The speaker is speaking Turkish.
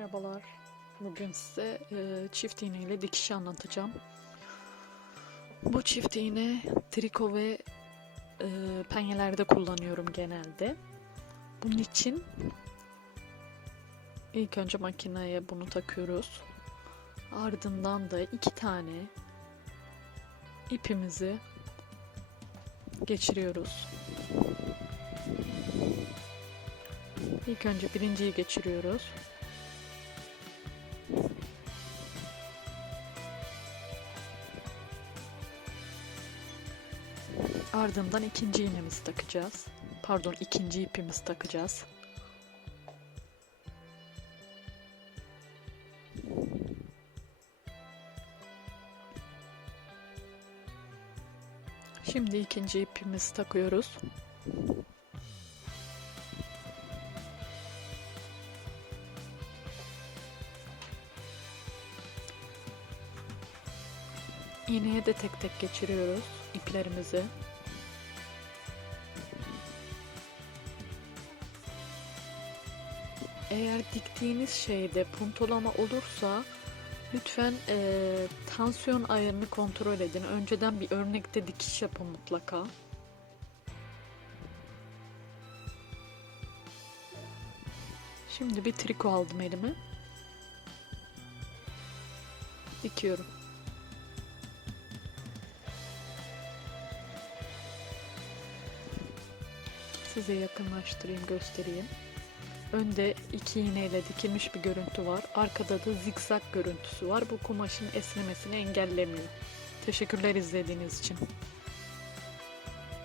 Merhabalar. Bugün size e, çift iğne ile dikiş anlatacağım. Bu çift iğne triko ve e, penyelerde kullanıyorum genelde. Bunun için ilk önce makineye bunu takıyoruz. Ardından da iki tane ipimizi geçiriyoruz. İlk önce birinciyi geçiriyoruz. Ardından ikinci iğnemizi takacağız. Pardon ikinci ipimizi takacağız. Şimdi ikinci ipimizi takıyoruz. İğneye de tek tek geçiriyoruz iplerimizi. Eğer diktiğiniz şeyde puntolama olursa lütfen eee, tansiyon ayarını kontrol edin. Önceden bir örnekte dikiş yapın mutlaka. Şimdi bir triko aldım elime. Dikiyorum. Size yakınlaştırayım, göstereyim. Önde iki iğneyle dikilmiş bir görüntü var. Arkada da zikzak görüntüsü var. Bu kumaşın esnemesini engellemiyor. Teşekkürler izlediğiniz için.